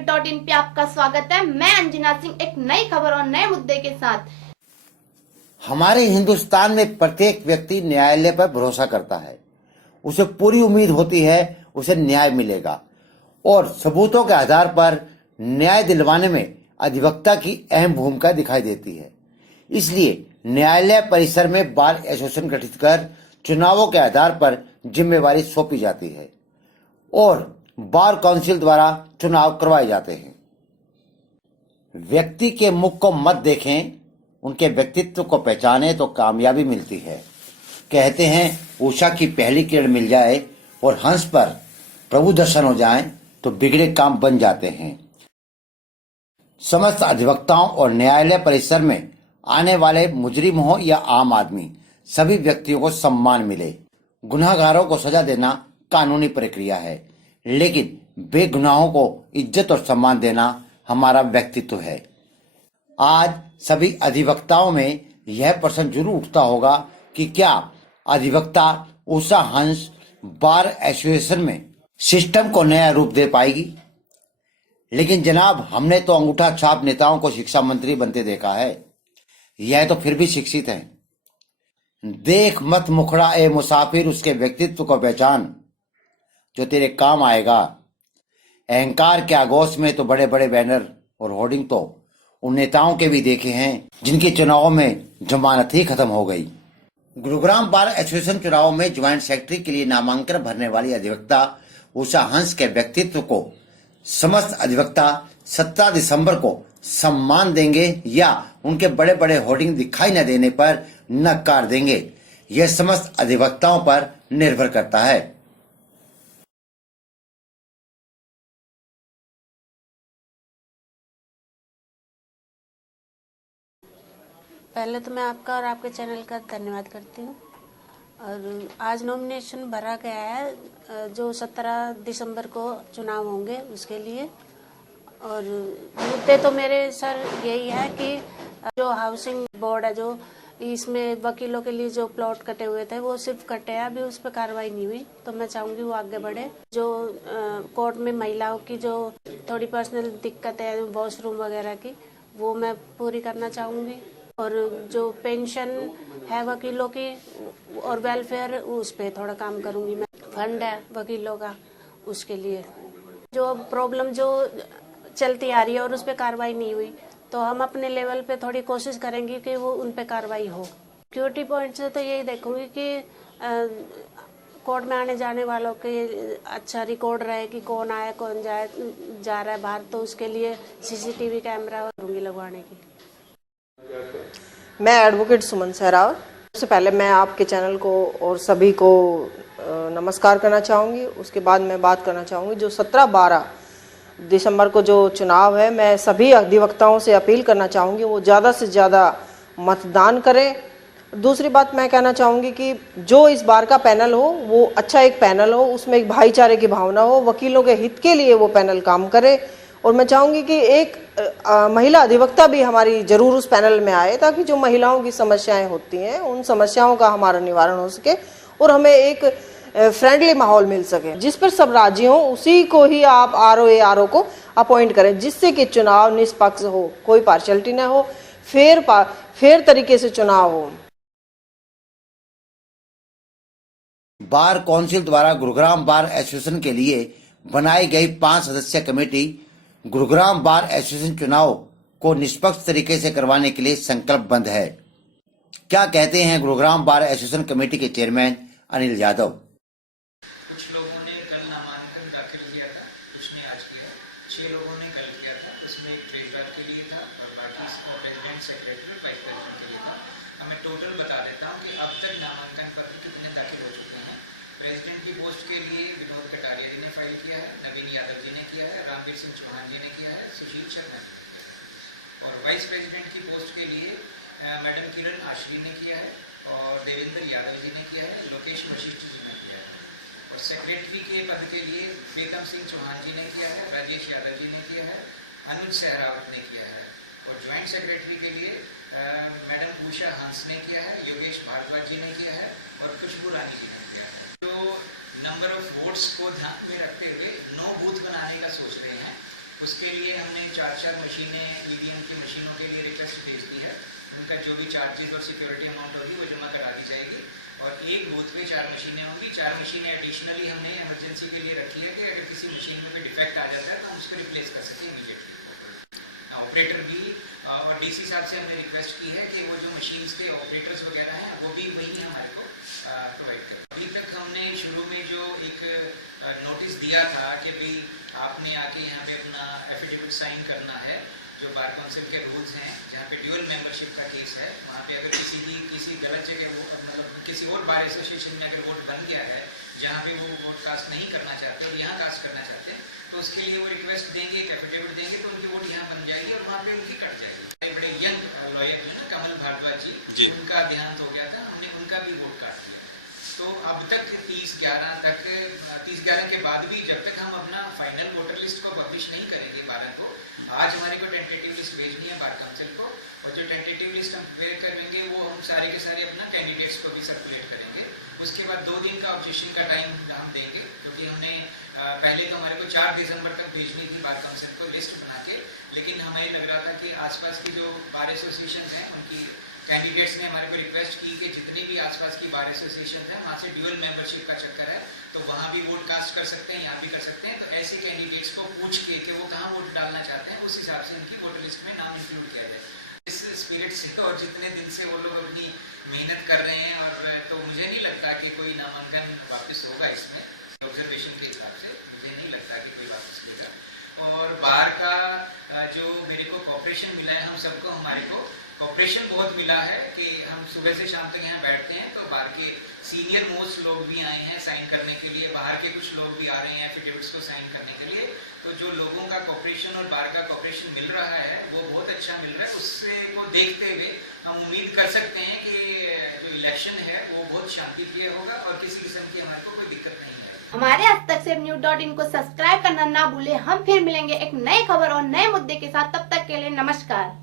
update.in पे आपका स्वागत है। मैं अंजना सिंह एक नई खबर और नए मुद्दे के साथ। हमारे हिंदुस्तान में प्रत्येक व्यक्ति न्यायालय पर भरोसा करता है। उसे पूरी उम्मीद होती है उसे न्याय मिलेगा और सबूतों के आधार पर न्याय दिलवाने में अधिवक्ता की अहम भूमिका दिखाई देती है। इसलिए न्यायालय परिसर में बार एसोसिएशन गठित कर चुनावों के आधार पर जिम्मेवारी सौंपी जाती है और बार काउंसिल द्वारा चुनाव करवाए जाते हैं। व्यक्ति के मुख को मत देखें, उनके व्यक्तित्व को पहचाने तो कामयाबी मिलती है। कहते हैं उषा की पहली किरण मिल जाए और हंस पर प्रभु दर्शन हो जाए तो बिगड़े काम बन जाते हैं। समस्त अधिवक्ताओं और न्यायालय परिसर में आने वाले मुजरिम हो या आम आदमी, सभी व्यक्तियों को सम्मान मिले। गुनाहगारों को सजा देना कानूनी प्रक्रिया है, लेकिन बेगुनाहों को इज्जत और सम्मान देना हमारा व्यक्तित्व है। आज सभी अधिवक्ताओं में यह प्रश्न जरूर उठता होगा कि क्या अधिवक्ता उषा हंस बार एसोसिएशन में सिस्टम को नया रूप दे पाएगी? लेकिन जनाब, हमने तो अंगूठा छाप नेताओं को शिक्षा मंत्री बनते देखा है। यह तो फिर भी शिक्षित हैं। देख मत मुखड़ा ए मुसाफिर, उसके व्यक्तित्व को पहचान जो तेरे काम आएगा। अहंकार के आगोश में तो बड़े बड़े बैनर और होर्डिंग तो उन नेताओं के भी देखे हैं जिनके चुनावों में जमानत ही खत्म हो गई। गुरुग्राम बार एसोसिएशन चुनाव में ज्वाइंट सेक्रेटरी के लिए नामांकन भरने वाली अधिवक्ता उषा हंस के व्यक्तित्व को समस्त अधिवक्ता 17 दिसंबर को सम्मान देंगे या उनके बड़े बड़े होर्डिंग दिखाई न देने पर नकार देंगे, यह समस्त अधिवक्ताओं पर निर्भर करता है। पहले तो मैं आपका और आपके चैनल का धन्यवाद करती हूँ। और आज नॉमिनेशन भरा गया है जो 17 दिसंबर को चुनाव होंगे उसके लिए। और मुद्दे तो मेरे सर यही है कि जो हाउसिंग बोर्ड है, जो इसमें वकीलों के लिए जो प्लॉट कटे हुए थे वो सिर्फ कटे हैं, अभी उस पर कार्रवाई नहीं हुई। तो मैं चाहूँगी वो आगे बढ़े। जो कोर्ट में महिलाओं की जो थोड़ी पर्सनल दिक्कत है, वॉशरूम वगैरह की, वो मैं पूरी करना चाहूँगी। और जो पेंशन है वकीलों की और वेलफेयर, उस पे थोड़ा काम करूंगी मैं। फंड है वकीलों का, उसके लिए जो प्रॉब्लम जो चलती आ रही है और उस पे कार्रवाई नहीं हुई, तो हम अपने लेवल पे थोड़ी कोशिश करेंगे कि वो उन पे कार्रवाई हो। सिक्योरिटी पॉइंट से तो यही देखूंगी कि कोर्ट में आने जाने वालों के अच्छा रिकॉर्ड रहे कि कौन आया कौन जा रहा है बाहर, तो उसके लिए सीसीटीवी कैमरा करूंगी लगवाने की। मैं एडवोकेट सुमन सहरावत। सबसे पहले मैं आपके चैनल को और सभी को नमस्कार करना चाहूँगी। उसके बाद मैं बात करना चाहूँगी जो 17-12 दिसंबर को जो चुनाव है, मैं सभी अधिवक्ताओं से अपील करना चाहूँगी वो ज़्यादा से ज़्यादा मतदान करें। दूसरी बात मैं कहना चाहूँगी कि जो इस बार का पैनल हो वो अच्छा एक पैनल हो, उसमें एक भाईचारे की भावना हो, वकीलों के हित के लिए वो पैनल काम करे। और मैं चाहूँगी कि एक महिला अधिवक्ता भी हमारी जरूर उस पैनल में आए, ताकि जो महिलाओं की समस्याएं होती हैं उन समस्याओं का हमारा निवारण हो सके और हमें एक फ्रेंडली माहौल मिल सके। जिस पर सब राजी हो उसी को ही आप आरओ को अपॉइंट करें, जिससे कि चुनाव निष्पक्ष हो, कोई पार्शलिटी न हो, फेयर तरीके से चुनाव हो। बार काउंसिल द्वारा गुरुग्राम बार एसोसिएशन के लिए बनाई गई 5 सदस्यीय कमेटी गुरुग्राम बार एसोसिएशन चुनाव को निष्पक्ष तरीके से करवाने के लिए संकल्पबद्ध है। क्या कहते हैं गुरुग्राम बार एसोसिएशन कमेटी के चेयरमैन अनिल यादव? कुछ लोगों ने कल नामांकन दाखिल किया था, कुछ ने आज किया। 6 लोगों ने कल किया था, उसमें एक ट्रेजरर के लिए था और बाकी प्रेसिडेंट, सेक्रेटरी, वाइस प्रेसिडेंट के लिए था। अब मैं टोटल बता देता हूँ कि अब तक नामांकन पत्र कितने दाखिल हो चुके हैं। प्रेसिडेंट की पोस्ट के लिए विनोद कटारिया जी ने फाइल किया है, नवीन यादव जी ने किया है, रामवीर सिंह चौहान जी ने किया है, सुशील शर्मा। और वाइस प्रेसिडेंट की पोस्ट के लिए मैडम किरण आश्री ने किया है और देवेंद्र यादव जी ने किया है, लोकेश वशिष्ठ जी ने किया है। और सेक्रेटरी के पद के लिए बेगम सिंह चौहान जी ने किया है, राजेश यादव जी ने किया है, अनुज सहरावत ने किया है। और ज्वाइंट सेक्रेटरी के लिए मैडम उषा हंस ने किया है, योगेश भारद्वाज जी ने किया है और खुशबू रानी जी ने किया है। तो नंबर ऑफ वोट्स को ध्यान में रखते हुए 9 बूथ बनाने का सोच रहे हैं उसके लिए हमने 4 मशीनें ईवीएम की मशीनों के लिए रिक्वेस्ट भेज दी है। उनका जो भी चार्जेस और सिक्योरिटी अमाउंट होगी वो जमा करा दी जाएगी और एक बूथ पे 4 मशीनें होंगी। 4 मशीनें एडिशनली हमने इमरजेंसी के लिए रखी है कि अगर किसी मशीन में कोई डिफेक्ट आ जाता है तो हम उसको रिप्लेस कर सकें इमीडिएटली। ऑपरेटर भी और डीसी साहब से हमने रिक्वेस्ट की है कि वो जो मशीन्स के ऑपरेटर्स वगैरह हैं वो भी वही हमारे को प्रोवाइड करें। अभी तक हमने शुरू में जो एक नोटिस दिया था कि भाई आपने आके यहाँ पे अपना एफिडेविट साइन करना है, जो बार काउंसिल के रूल्स हैं, जहाँ पे ड्यूअल मेंबरशिप का केस है, वहाँ पे अगर किसी गलत जगह वो मतलब किसी और बार एसोसिएशन में अगर वोट बन गया है जहाँ पे वो वोट कास्ट नहीं करना चाहते और यहाँ कास्ट करना चाहते हैं तो उसके लिए वो रिक्वेस्ट देंगे, एक एफिडेविट देंगे तो उनकी वोट यहाँ बन जाएगी और वहाँ पे उनकी कट जाएगी। बड़े यंग लॉयर है ना कमल भारद्वाज जी, उनका देहांत हो गया था, हमने उनका भी वोट काट दिया। तो अब तक 30/11 के बाद भी जब तक हम अपना फाइनल वोटर लिस्ट को पब्लिश नहीं करेंगे 12 को, आज हमारे को टेंटेटिव लिस्ट भेजनी है बार काउंसिल को और जो टेंटेटिव लिस्ट हम प्रिपेयर करेंगे वो हम सारे के सारे अपना कैंडिडेट्स को भी सर्कुलेट करेंगे। उसके बाद 2 दिन का ऑब्जेक्शन का टाइम हम देंगे क्योंकि हमने पहले तो हमारे को 4 दिसंबर तक भेजनी थी बार काउंसिल को लिस्ट बना के, लेकिन हमें लग रहा था कि आसपास की जो बार एसोसिएशन हैं उनकी कैंडिडेट्स ने हमारे को रिक्वेस्ट की कि जितनी भी आसपास की बार एसोसिएशन है वहाँ से ड्यूअल मेंबरशिप का चक्कर है तो वहाँ भी वोट कास्ट कर सकते हैं, यहाँ भी कर सकते हैं। तो ऐसे कैंडिडेट्स को पूछ के कि वो कहाँ वोट डालना चाहते हैं उस हिसाब से उनकी वोटर लिस्ट में नाम इंक्लूड किया जाए। इस स्पिरिट से और जितने दिन से वो लोग अपनी मेहनत कर रहे हैं और तो मुझे नहीं लगता कि कोई नामांकन वापस होगा इसमें, ऑब्जर्वेशन के हिसाब से मुझे नहीं लगता कि कोई वापस लेगा। और बाहर का जो मेरे को कॉपरेशन मिला है, हम सबको हमारे को कॉपरेशन बहुत मिला है कि हम सुबह से शाम तक यहाँ बैठते हैं तो बाहर के सीनियर मोस्ट लोग भी आए हैं साइन करने के लिए, बाहर के कुछ लोग भी आ रहे हैं एफिडेविट्स को साइन करने के लिए। तो जो लोगों का कॉपरेशन और बाहर का कॉपरेशन मिल रहा है वो बहुत अच्छा मिल रहा है। उससे को देखते हुए हम उम्मीद कर सकते हैं कि जो इलेक्शन है वो बहुत शांतिप्रिय होगा और किसी किस्म की हमारे को कोई दिक्कत नहीं है। हमारे हस्तक्षेप news.in को सब्सक्राइब करना ना भूले। हम फिर मिलेंगे एक नई खबर और नए मुद्दे के साथ, तब तक के लिए नमस्कार।